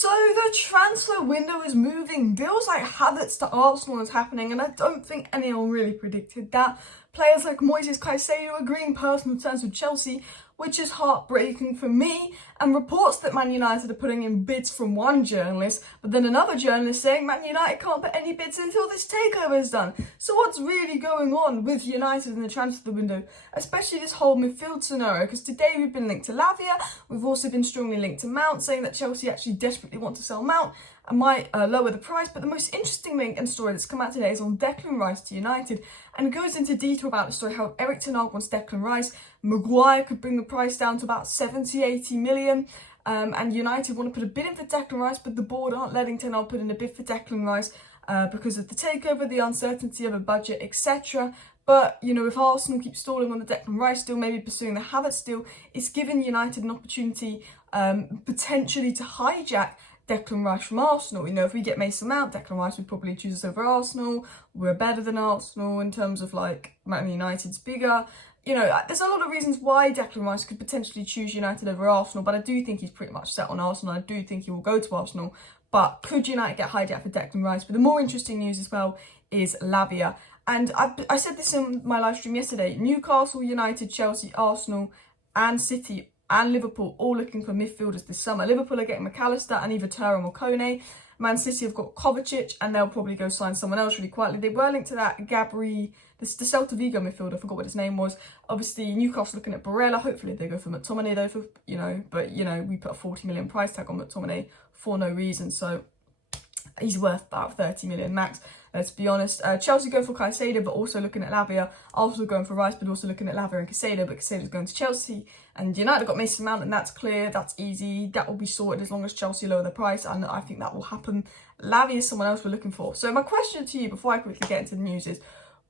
So the transfer window is moving. Deals like Havertz to Arsenal is happening, and I don't think anyone really predicted that. Players like Moises Caicedo agreeing personal terms with Chelsea, which is heartbreaking for me, and reports that Man United are putting in bids from one journalist, but then another journalist saying Man United can't put any bids until this takeover is done. So what's really going on with United in the transfer window, especially this whole midfield scenario? Because today we've been linked to Lavia, we've also been strongly linked to Mount, saying that Chelsea actually desperately want to sell Mount and might lower the price. But the most interesting link and story that's come out today is on Declan Rice to United, and it goes into detail about the story how Ten Hag wants Declan Rice. Maguire could bring the price down to about 70-80 million. And United want to put a bid in for Declan Rice, but the board aren't letting Ten Hag put in a bid for Declan Rice because of the takeover, the uncertainty of a budget, etc. But, you know, if Arsenal keep stalling on the Declan Rice deal, maybe pursuing the Havertz deal, it's given United an opportunity potentially to hijack Declan Rice from Arsenal. You know, if we get Mason Mount, Declan Rice would probably choose us over Arsenal. We're better than Arsenal in terms of, like, Man United's bigger. You know, there's a lot of reasons why Declan Rice could potentially choose United over Arsenal, but I do think he's pretty much set on Arsenal. I do think he will go to Arsenal. But could United get hijacked for Declan Rice? But the more interesting news as well is Lavia. And I said this in my live stream yesterday. Newcastle, United, Chelsea, Arsenal and City and Liverpool all looking for midfielders this summer. Liverpool are getting McAllister and either Thuram or Kone. Man City have got Kovacic, and they'll probably go sign someone else really quietly. They were linked to that Gabri, the Celta Vigo midfielder, I forgot what his name was. Obviously, Newcastle looking at Barella. Hopefully they go for McTominay though, for, you know, but, you know, we put a 40 million price tag on McTominay for no reason. So he's worth about 30 million max, let's be honest. Chelsea going for Caicedo, but also looking at Lavia. Arsenal going for Rice, but also looking at Lavia and Caicedo, but Caicedo's going to Chelsea. And United got Mason Mount, and that's clear, that's easy. That will be sorted as long as Chelsea lower the price, and I think that will happen. Lavia is someone else we're looking for. So my question to you before I quickly get into the news is,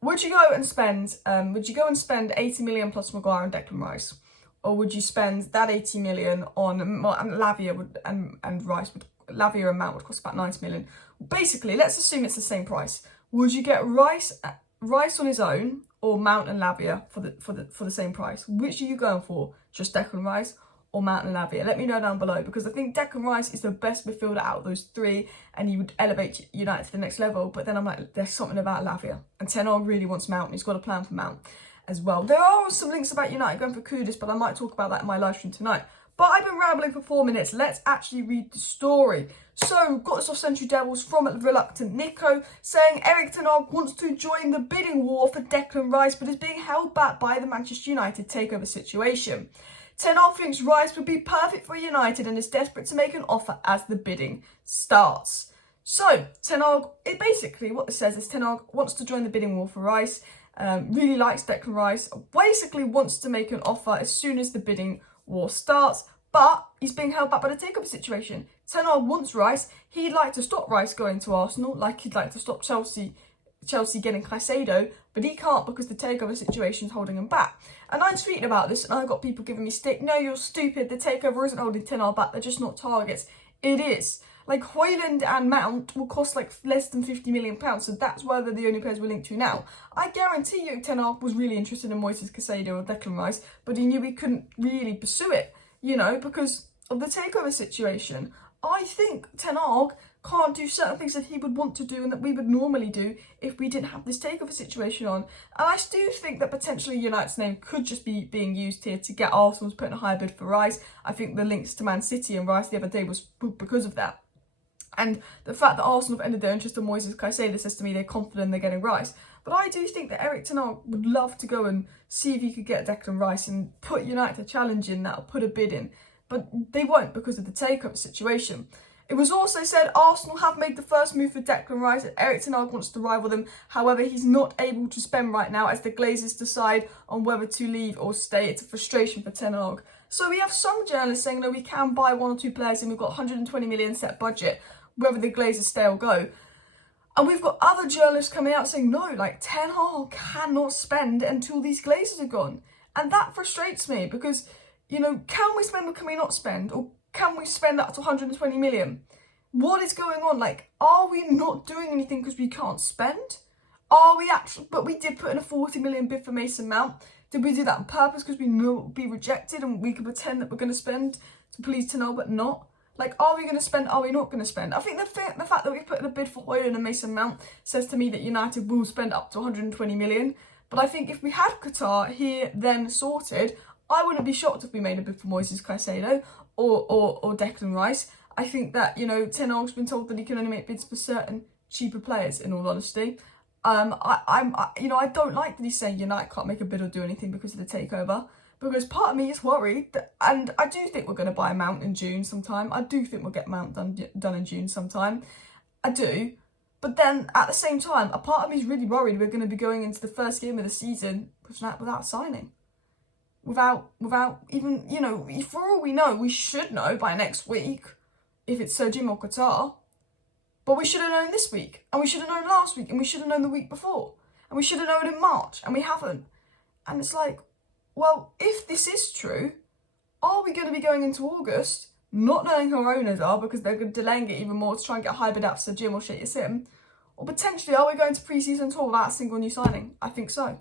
would you go and spend 80 million plus Maguire and Declan Rice? Or would you spend that 80 million on Lavia and Rice? Lavia and Mount would cost about 90 million. Basically, let's assume it's the same price. Would you get Rice on his own or Mount and Lavia for the same price? Which are you going for? Just Declan Rice or Mount and Lavia? Let me know down below, because I think Declan Rice is the best midfielder out of those three, and he would elevate United to the next level. But then I'm like, there's something about Lavia, and Ten Hag really wants Mount, and he's got a plan for Mount as well. There are some links about United going for Kudus, but I might talk about that in my live stream tonight. But I've been rambling for 4 minutes. Let's actually read the story. So, got this off Century Devils from Reluctant Nico, saying Ten Hag wants to join the bidding war for Declan Rice, but is being held back by the Manchester United takeover situation. Ten Hag thinks Rice would be perfect for United and is desperate to make an offer as the bidding starts. So, Ten Hag, basically what it says is Ten Hag wants to join the bidding war for Rice, really likes Declan Rice, basically wants to make an offer as soon as the bidding war starts, but he's being held back by the takeover situation. Ten Hag wants Rice. He'd like to stop Rice going to Arsenal, like he'd like to stop Chelsea getting Caicedo, but he can't because the takeover situation is holding him back. And I'm tweeting about this, and I've got people giving me stick. No, you're stupid. The takeover isn't holding Ten Hag back. They're just not targets. It is. Like, Højlund and Mount will cost like less than £50 million, so that's why they're the only players we're linked to now. I guarantee you Ten Hag was really interested in Moises Caicedo or Declan Rice, but he knew he couldn't really pursue it, you know, because of the takeover situation. I think Ten Hag can't do certain things that he would want to do and that we would normally do if we didn't have this takeover situation on. And I do think that potentially United's name could just be being used here to get Arsenal to put in a higher bid for Rice. I think the links to Man City and Rice the other day was because of that. And the fact that Arsenal have ended their interest in Moises Caicedo says to me they're confident they're getting Rice. But I do think that Ten Hag would love to go and see if he could get Declan Rice and put United a challenge in that, or put a bid in. But they won't because of the takeover situation. It was also said Arsenal have made the first move for Declan Rice, and Ten Hag wants to rival them. However, he's not able to spend right now as the Glazers decide on whether to leave or stay. It's a frustration for Ten Hag. So we have some journalists saying that we can buy one or two players and we've got 120 million set budget, whether the Glazers stay or go. And we've got other journalists coming out saying, no, like Ten Hag cannot spend until these Glazers are gone. And that frustrates me because, you know, can we spend or can we not spend? Or can we spend up to 120 million? What is going on? Like, are we not doing anything because we can't spend? Are we actually, but we did put in a 40 million bid for Mason Mount. Did we do that on purpose because we knew it would be rejected and we could pretend that we're going to spend to please Ten Hag but not? Like, are we going to spend? Are we not going to spend? I think the fact that we put in a bid for Højlund and Mason Mount says to me that United will spend up to 120 million. But I think if we had Qatar here then sorted, I wouldn't be shocked if we made a bid for Moises Caicedo or Declan Rice. I think that, you know, Ten Hag's been told that he can only make bids for certain cheaper players, in all honesty. I don't like that he's saying United can't make a bid or do anything because of the takeover. Because part of me is worried, and I do think we're going to buy a Mount in June sometime. I do think we'll get Mount done in June sometime. I do. But then, at the same time, a part of me is really worried we're going to be going into the first game of the season without signing. Without even, you know, for all we know, we should know by next week if it's Sir Jim or Qatar. But we should have known this week, and we should have known last week, and we should have known the week before. And we should have known in March, and we haven't. And it's like, well, if this is true, are we going to be going into August not knowing who our owners are because they're delaying it even more to try and get a hybrid out for Jim or Shit Sim? Or potentially, are we going to pre-season tour without a single new signing? I think so.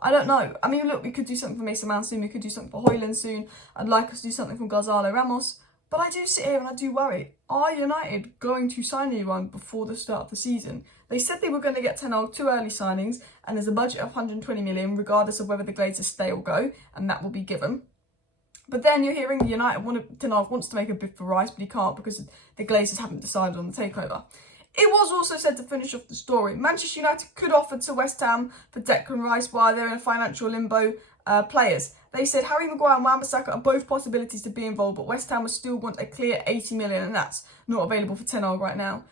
I don't know. I mean, look, we could do something for Mason Mount soon. We could do something for Højlund soon. I'd like us to do something for Gonzalo Ramos. But I do sit here and I do worry. Are United going to sign anyone before the start of the season? They said they were going to get Ten Hag 2 early signings, and there's a budget of 120 million, regardless of whether the Glazers stay or go, and that will be given. But then you're hearing Ten Hag wants to make a bid for Rice, but he can't because the Glazers haven't decided on the takeover. It was also said, to finish off the story, Manchester United could offer to West Ham for Declan Rice while they're in a financial limbo players. They said Harry Maguire and Wan-Bissaka are both possibilities to be involved, but West Ham will still want a clear 80 million, and that's not available for Ten Hag right now.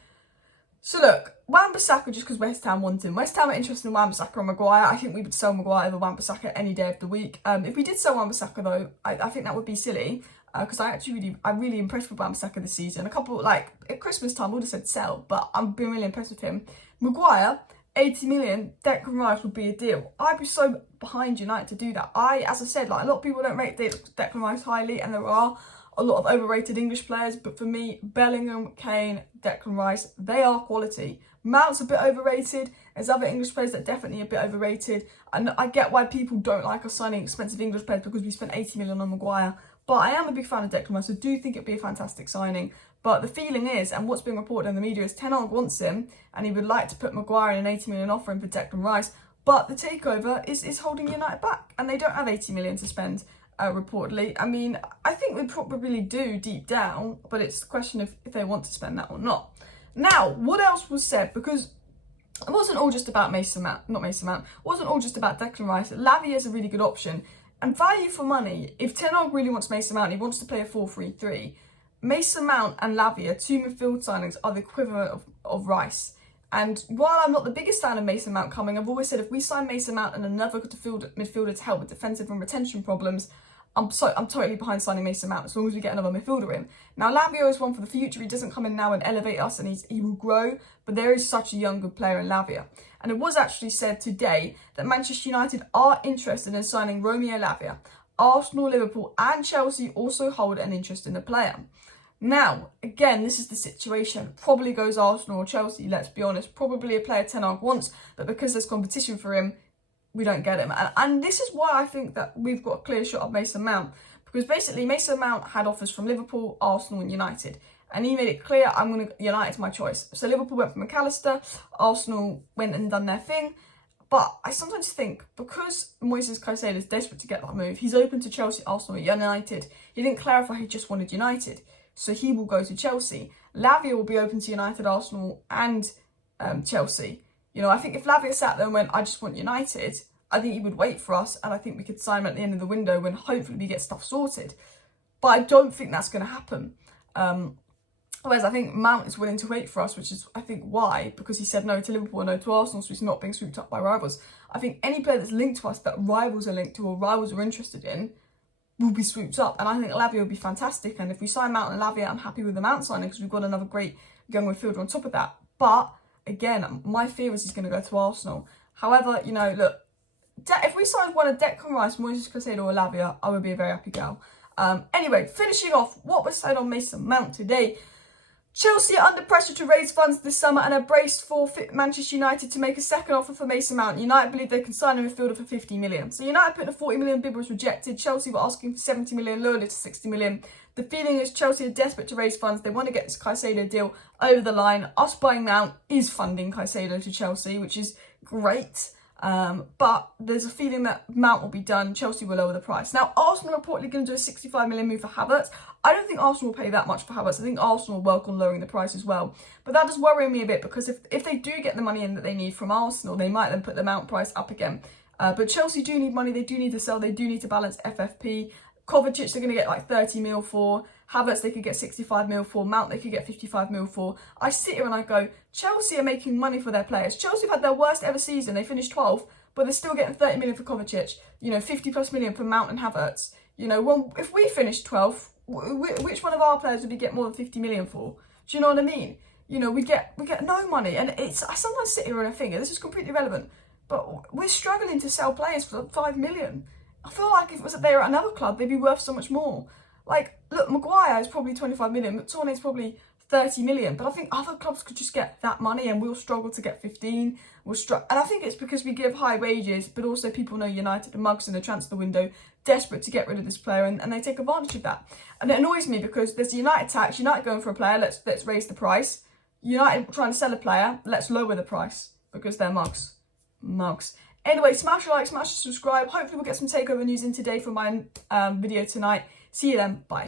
So look, Wan-Bissaka, just because West Ham want him. West Ham are interested in Wan-Bissaka and Maguire. I think we would sell Maguire over Wan-Bissaka any day of the week. If we did sell Wan-Bissaka though, I think that would be silly. Because I'm really impressed with Wan-Bissaka this season. A couple, like, at Christmas time, I would have said sell, but I've been really impressed with him. Maguire, 80 million, Declan Rice would be a deal. I'd be so behind United to do that. As I said, like, a lot of people don't rate Declan Rice highly, and there are a lot of overrated English players, but for me, Bellingham, Kane, Declan Rice, they are quality. Mount's a bit overrated. There's other English players that are definitely a bit overrated. And I get why people don't like us signing expensive English players because we spent 80 million on Maguire. But I am a big fan of Declan Rice, so I do think it'd be a fantastic signing. But the feeling is, and what's being reported in the media, is Ten Hag wants him, and he would like to put Maguire in an 80 million offer in for Declan Rice. But the takeover is holding United back, and they don't have 80 million to spend, reportedly. I mean, I think we probably do deep down, but it's the question of if they want to spend that or not. Now, what else was said? Because it wasn't all just about it wasn't all just about Declan Rice. Lavia is a really good option. And value for money, if Ten Hag really wants Mason Mount, he wants to play a 4-3-3, Mason Mount and Lavia, 2 midfield signings, are the equivalent of Rice. And while I'm not the biggest fan of Mason Mount coming, I've always said if we sign Mason Mount and another midfielder to help with defensive and retention problems, I'm totally behind signing Mason Mount as long as we get another midfielder in. Now, Lavia is one for the future. He doesn't come in now and elevate us, and he will grow, but there is such a young, good player in Lavia. And it was actually said today that Manchester United are interested in signing Romeo Lavia. Arsenal, Liverpool and Chelsea also hold an interest in the player. Now, again, this is the situation. Probably goes Arsenal or Chelsea, let's be honest. Probably a player Ten Hag wants, but because there's competition for him, we don't get him. And this is why I think that we've got a clear shot of Mason Mount. Because basically, Mason Mount had offers from Liverpool, Arsenal and United. And he made it clear, United's my choice. So Liverpool went for McAllister, Arsenal went and done their thing. But I sometimes think, because Moises Caicedo is desperate to get that move, he's open to Chelsea, Arsenal, United. He didn't clarify he just wanted United. So he will go to Chelsea. Lavia will be open to United, Arsenal and Chelsea. You know, I think if Lavia sat there and went, I just want United, I think he would wait for us, and I think we could sign him at the end of the window when hopefully we get stuff sorted. But I don't think that's going to happen. Whereas I think Mount is willing to wait for us, which is, I think, why, because he said no to Liverpool and no to Arsenal, so he's not being swooped up by rivals. I think any player that's linked to us that rivals are linked to or rivals are interested in will be swooped up, and I think Lavia would be fantastic. And if we sign Mount and Lavia, I'm happy with the Mount signing because we've got another great young midfielder on top of that. But again, my fear is he's going to go to Arsenal. However, you know, look, if we signed one of Declan Rice, Moises Caicedo or Lavia, I would be a very happy girl. Anyway, finishing off what was said on Mason Mount today. Chelsea are under pressure to raise funds this summer and are braced for Manchester United to make a second offer for Mason Mount. United believe they can sign a midfielder for 50 million. So United put a 40 million bid was rejected. Chelsea were asking for 70 million, lowered it to 60 million. The feeling is Chelsea are desperate to raise funds. They want to get this Caicedo deal over the line. Us buying Mount is funding Caicedo to Chelsea, which is great. But there's a feeling that Mount will be done. Chelsea will lower the price. Now, Arsenal are reportedly going to do a 65 million move for Havertz. I don't think Arsenal will pay that much for Havertz. I think Arsenal will work on lowering the price as well. But that does worry me a bit, because if they do get the money in that they need from Arsenal, they might then put the Mount price up again. But Chelsea do need money. They do need to sell. They do need to balance FFP. Kovacic, they're going to get like 30 mil for. Havertz, they could get 65 mil for. Mount, they could get 55 mil for. I sit here and I go, Chelsea are making money for their players. Chelsea have had their worst ever season. They finished 12th, but they're still getting 30 million for Kovacic. 50 plus million for Mount and Havertz. Well, if we finished 12th, which one of our players would we get more than 50 million for? Do you know what I mean? We get no money. And I sometimes sit here and I think, this is completely irrelevant, but we're struggling to sell players for 5 million. I feel like if it was that they were at another club, they'd be worth so much more. Like, look, Maguire is probably 25 million, McTominay is probably 30 million, but I think other clubs could just get that money and we'll struggle to get 15. And I think it's because we give high wages, but also people know United are mugs in the transfer window, desperate to get rid of this player, and they take advantage of that. And it annoys me because there's a United tax, United going for a player, let's raise the price. United trying to sell a player, let's lower the price, because they're mugs. Mugs. Anyway, smash a like, smash a subscribe. Hopefully we'll get some takeover news in today for my video tonight. See you then. Bye.